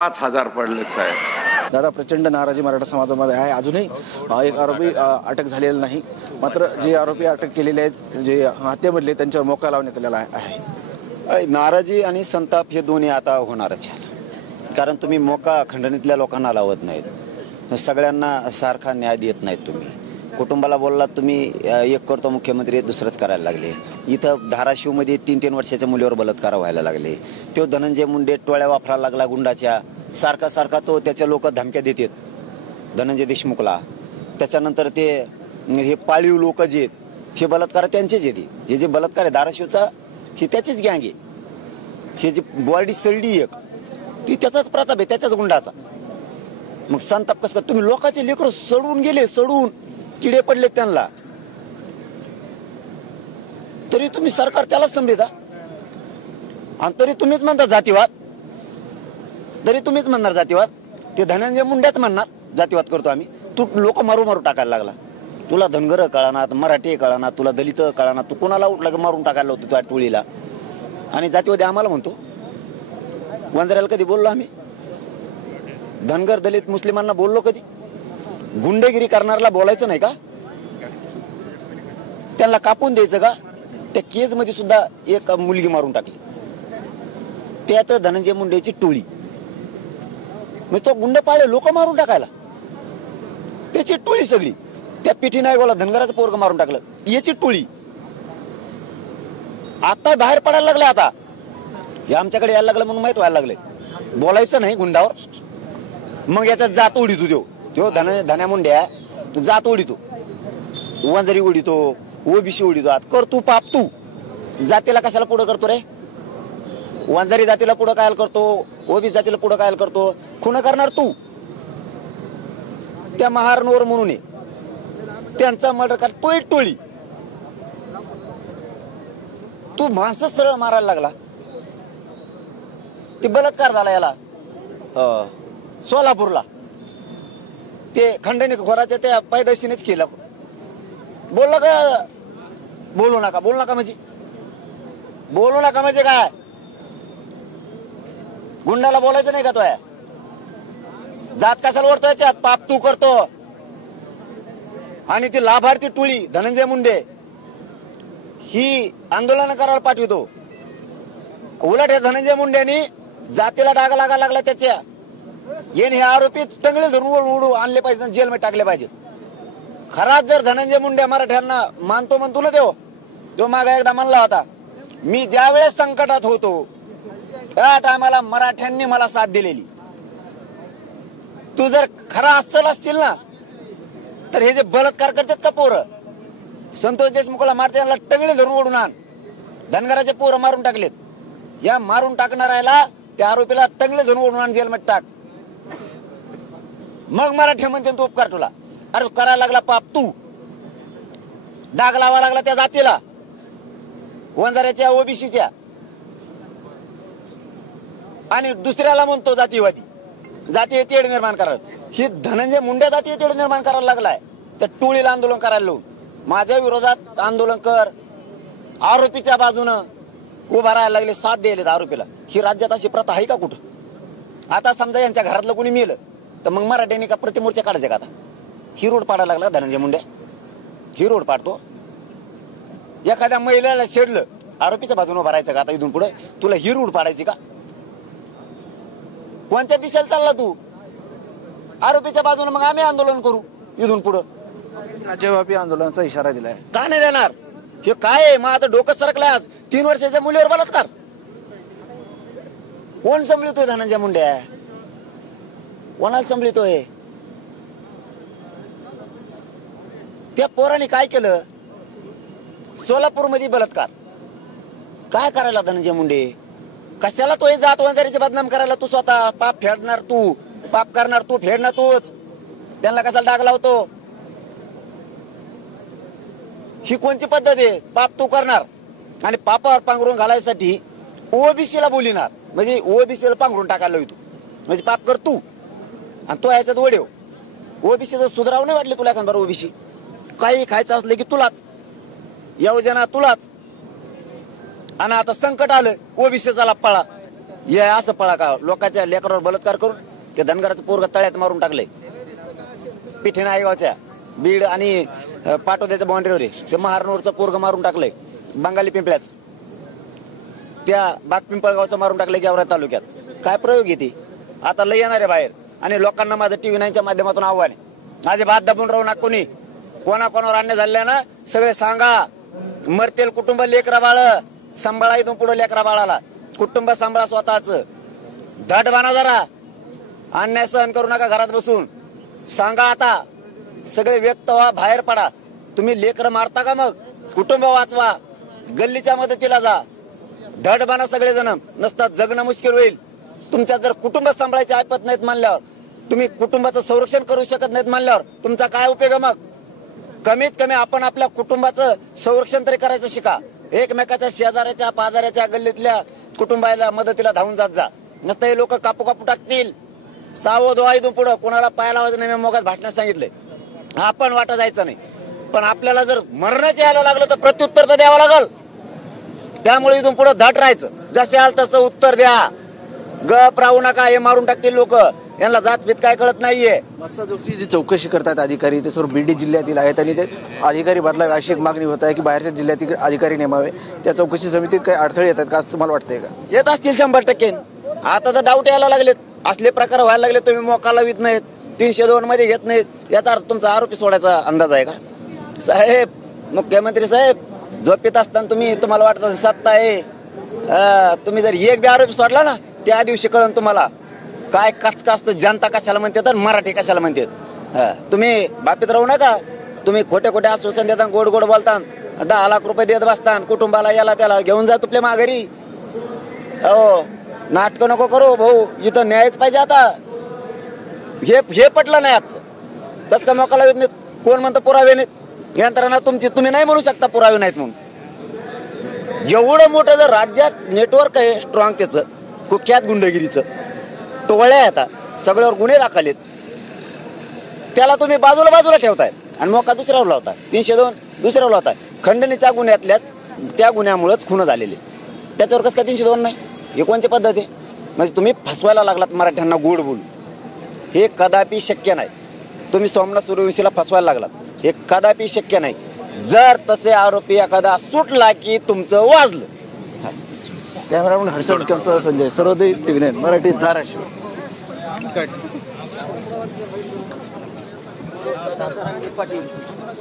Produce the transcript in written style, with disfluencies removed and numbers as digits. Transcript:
5,000 पडलेत साहेब. दादा, प्रचंड नाराजी मराठा समाजामध्ये आहे. अजूनही एक आरोपी अटक झालेला नाही. मात्र जे आरोपी अटक केलेले आहेत, जे हत्येमधले, त्यांच्यावर मोका लावण्यात आलेला आहे. नाराजी आणि संताप हे दोन्ही आता होणारच आहे. कारण तुम्ही मोका खंडणीतल्या लोकांना लावत नाहीत, सगळ्यांना सारखा न्याय देत नाहीत. तुम्ही कुटुंबाला बोललात, तुम्ही एक करतो मुख्यमंत्री, दुसरंच करायला लागले. इथं धाराशिवमध्ये 3-3 वर्षाच्या मुलीवर बलात्कार व्हायला लागले. तो धनंजय मुंडे टोळ्या वापरायला लागला गुंडाच्या, सारखा तो त्याच्या लोक धमक्या देतात धनंजय देशमुखला. त्याच्यानंतर ते हे पाळीव लोक जे आहेत, हे बलात्कार त्यांचेच येते. हे जे बलात्कार आहे धाराशिवचा, ही त्याचीच गँग आहे. हे जे बॉडी सळडी एक, ती त्याचाच प्रताप आहे, त्याच्याच गुंडाचा. मग संताप कसं तुम्ही लोकांचे लेकरं सडून गेले, सडून किडे पडले त्यांना, तरी तुम्ही सरकार त्यालाच संभेदा. आणि तरी तुम्हीच म्हणता जातीवाद, तरी तुम्हीच म्हणणार जातीवाद. ते धनंजय मुंड्याच म्हणणार जातीवाद करतो आम्ही. तू लोक मारू टाकायला लागला. तुला धनगर कळणार, मराठी कळणार, तुला दलित कळणार. तू कोणाला उठला की मारून टाकायला होतो त्या टोळीला. आणि जातीवादी आम्हाला म्हणतो. वंजाऱ्याला कधी बोललो आम्ही? धनगर दलित मुस्लिमांना बोललो कधी? गुंडेगिरी करणाऱ्याला बोलायचं नाही का? त्यांना कापून द्यायचं का? त्या केज मध्ये सुद्धा एक मुलगी मारून टाकली, त्यात धनंजय मुंडेची टोळी. म्हणजे तो गुंड पाळले लोक मारून टाकायला, त्याची टोळी सगळी. त्या पिठी नायकला धनगराचं पोरग मारून टाकलं, याची टोळी. आता बाहेर पडायला लागले. आता हे आमच्याकडे यायला लागलं म्हणून माहित व्हायला लागले. बोलायचं नाही गुंडावर, मग याचा जात उडीतो देऊ. तो धन्या मुंड्या जात उडीतो, वंजरी उडीतो, ओबीसी उडीतो. आता कर तू पाप. तू जातीला कशाला पुढं करतो रे? वंजारी जातीला पुढं काय करतो, ओबीसी जातीला पुढं काय करतो? खुन करणार तू. त्या महारनोर म्हणून त्यांचा मर्डर कर, तोही टोळी. तू माणसं सरळ मारायला लागला. ते बलात्कार झाला याला सोलापूरला, ते खंडणी खोराच्या त्या पैदाशीनेच केलं. बोललं का बोलू नका, बोलू नका म्हणजे बोलू नका म्हणजे काय? गुंडाला बोलायचं नाही का? तो जात कशाला ओढतो याच्यात? पाप तू करतो. आणि ती लाभार्थी टोळी धनंजय मुंडे ही आंदोलन करायला पाठवितो. उलट हे धनंजय मुंडेनी जातीला डागा लागायला लागला त्याच्या. येणे हे आरोपी टंगळे धरून उडू आणले पाहिजे, जेलमध्ये टाकले पाहिजेत. खराच जर धनंजय मुंडे मराठ्यांना मानतो म्हणतो ना, तो मागा एकदा म्हणला होता, मी ज्या वेळेस संकटात होतो त्या टायमाला मराठ्यांनी मला साथ दिलेली. तू जर खरा असल असतील ना, तर हे जे बलात्कार करतात का पोरं, संतोष देशमुखला मारते, यांना टंगळे धरून ओढून आण. धनगराचे पोरं मारून टाकलेत. या मारून टाकणाऱ्याला, त्या आरोपीला टंगळे धरून ओढून आण, जेलमध्ये टाक. मग मराठी म्हणते तू उपकार तुला. अरे करायला लागला पाप तू. डाग लावा लागला त्या जातीला, वंजाऱ्याच्या, ओबीसीच्या. आणि दुसऱ्याला म्हणतो जातीवादी. जातीय तेढ निर्माण करायला. ही धनंजय मुंड्या जातीय तेढ निर्माण करायला लागलाय. त्या टोळीला आंदोलन करायला लावून माझ्या विरोधात आंदोलन कर, आरोपीच्या बाजूनं उभा राहायला लागले, साथ द्यायला आरोपीला. ही राज्यात अशी प्रथा आहे का कुठं? आता समजा यांच्या घरातलं कोणी मेलं तर मग मराठ्यांनी का प्रतिमोर्चा काढायचे का? आता ही रोड पाडायला लागला धनंजय मुंडे. ही रोड पाडतो. एखाद्या महिलेला शेडलं, आरोपीच्या बाजूने उभा राहायचं का? आता इथून पुढे तुला ही रोड पाडायची का? कोणत्या दिशेला चालला तू? आरोपीच्या बाजूने मग आम्ही आंदोलन करू इथून पुढं. राज्यव्यापी आंदोलनाचा इशारा दिलाय. का नाही देणार? हे काय आहे? मग आता डोकं सरकलंय. आज 3 वर्षाच्या मुलीवर बलात्कार. कोण संभळतोय धनंजय मुंड्या? कोणाला संभळतोय? त्या पोराने काय केलं? सोलापूरमध्ये बलात्कार. काय करायला धनंजय मुंडे? कशाला तो जात वंजारीचे बदनाम करायला? तू स्वतः पाप फेडणार, तू पाप करणार, तू फेडणार तूच. त्यांना कशाला डाग लावतो? ही कोणची पद्धत आहे? पाप तू करणार आणि पापावर पांघरून घालायसाठी ओबीसीला बोलिणार. म्हणजे ओबीसीला पांघरून टाकायला होतो, म्हणजे पाप कर तू. आणि तो याच्यात वडेव. ओबीसीचं सुधाराव नाही वाटले तुला? एखाद ओबीसी काही खायचं असलं की तुलाच, योजना तुलाच. आणि आता संकट आलं, ओबीसीचा पळा. हे असं पळा का लोकांच्या लेकरावर बलात्कार करून ते धनगराचं पोरग तळ्यात मारून टाकलंय. पिठे नायगावच्या बीड आणि पाटोद्याच्या बाउंड्रीवर ते महारनूरचं पोरग मारून टाकलंय. बंगाली पिंपळ्याचं त्या बागपिंपळगावचं मारून टाकलंय गेवरा तालुक्यात. काय प्रयोग येते आता लय येणार आहे बाहेर. आणि लोकांना माझं TV 9च्या माध्यमातून आव्हान आहे, माझे भात दाबून राहू नका. कोणी कोणाकोणावर अन्याय झाले ना सगळे सांगा. मरतेल कुटुंब लेकरा बाळ सांभाळा. इथून पुढे लेकरा बाळाला कुटुंब सांभाळा स्वतःच. धड बाना जरा, अन्याय सहन करू नका. घरात बसून सांगा आता. सगळे व्यक्त व्हा, बाहेर पडा. तुम्ही लेकर मारता का मग कुटुंब वाचवा, गल्लीच्या मदतीला जा. धड बाना सगळेजण, नसतात जगणं मुश्किल होईल. तुमच्या जर कुटुंब सांभाळायचे ऐपत नाहीत मानल्यावर, तुम्ही कुटुंबाचं संरक्षण करू शकत नाहीत मानल्यावर तुमचा काय उपयोग आहे मग? कमीत कमी आपण आपल्या कुटुंबाचं संरक्षण तरी करायचं शिका. एकमेकाच्या शेजाऱ्याच्या पाजाऱ्याच्या गल्लीतल्या कुटुंबाला मदतीला धावून जात जा. नसतं हे लोक कापू कापू टाकतील. सावध व्हा इथून पुढं. कोणाला पाय लावायचं नाही, मी मोगात भाटण्यास सांगितलंय. आपण वाटा जायचं नाही. पण आपल्याला जर मरणाचे यायला लागलं तर प्रत्युत्तर तर द्यावं लागल. त्यामुळे इथून पुढे धट राहायचं. जसे आल तसं उत्तर द्या. गप राहू नका. हे मारून टाकतील लोक. यांना जातभेद काय कळत नाहीये. मस्साजोगची जी चौकशी करतात अधिकारी ते सर्व बीड जिल्ह्यातील आहेत आणि ते अधिकारी बदलावे अशी एक मागणी होत आहे की बाहेरच्या जिल्ह्यातील अधिकारी नेमावे. त्या चौकशी समितीत काही अडथळे येतात का असं तुम्हाला वाटतंय का? येत असतील 100%. आता तर डाऊट यायला लागलेत. असले प्रकार व्हायला लागले. तुम्ही मोका लावित नाहीत, 302 मध्ये घेत नाहीत. याचा अर्थ तुमचा आरोपी सोडायचा अंदाज आहे का? साहेब, मुख्यमंत्री साहेब, झोपेत असताना तुम्हाला वाटत असेल सत्ता आहे. तुम्ही जर एक बी आरोपी सोडला ना त्या दिवशी कळन तुम्हाला काय कचकास्त. जनता कशाला म्हणते तर मराठी कशाला म्हणतात. तुम्ही बापीत राहू नका. तुम्ही खोटे खोटे आश्वासन देता, गोड गोड बोलता, 10 लाख रुपये देत बसता, कुटुंबाला याला त्याला घेऊन जा तुपल्या माघारी. हो, नाटकं नको करू भाऊ. इथं न्यायच पाहिजे आता. हे पटलं नाही आजचं. बस का मोकाला येत नाहीत. कोण म्हणतं पुरावे नाहीत. यंत्रणा तुमची, तुम्ही नाही म्हणू शकता पुरावे नाहीत म्हणून. एवढं मोठं जर राज्यात नेटवर्क आहे स्ट्रॉंग, त्याचं कुख्यात गुंडगिरीचं टोळ्या आता सगळ्यावर गुन्हे दाखल आहेत. त्याला तुम्ही बाजूला ठेवताय आणि मोका दुसऱ्यावर लावताय. 302 दुसऱ्यावर लावताय. खंडणीच्या गुन्ह्यातल्याच त्या गुन्ह्यामुळेच खून झालेले. त्याच्यावर कसं काय 302 नाही? हे कोणची पद्धत आहे? म्हणजे तुम्ही फसवायला लागलात मराठ्यांना गोड बोल. हे कदापि शक्य नाही. तुम्ही सोमनाथ सूर्यवंशीला फसवायला लागलात. हे कदापि शक्य नाही. जर तसे आरोपी एखादा सुटला की तुमचं वाजलं. कॅमेरामन हर्षद केमचा संजय, सर्वोदय TV 9 मराठी, धाराशिव.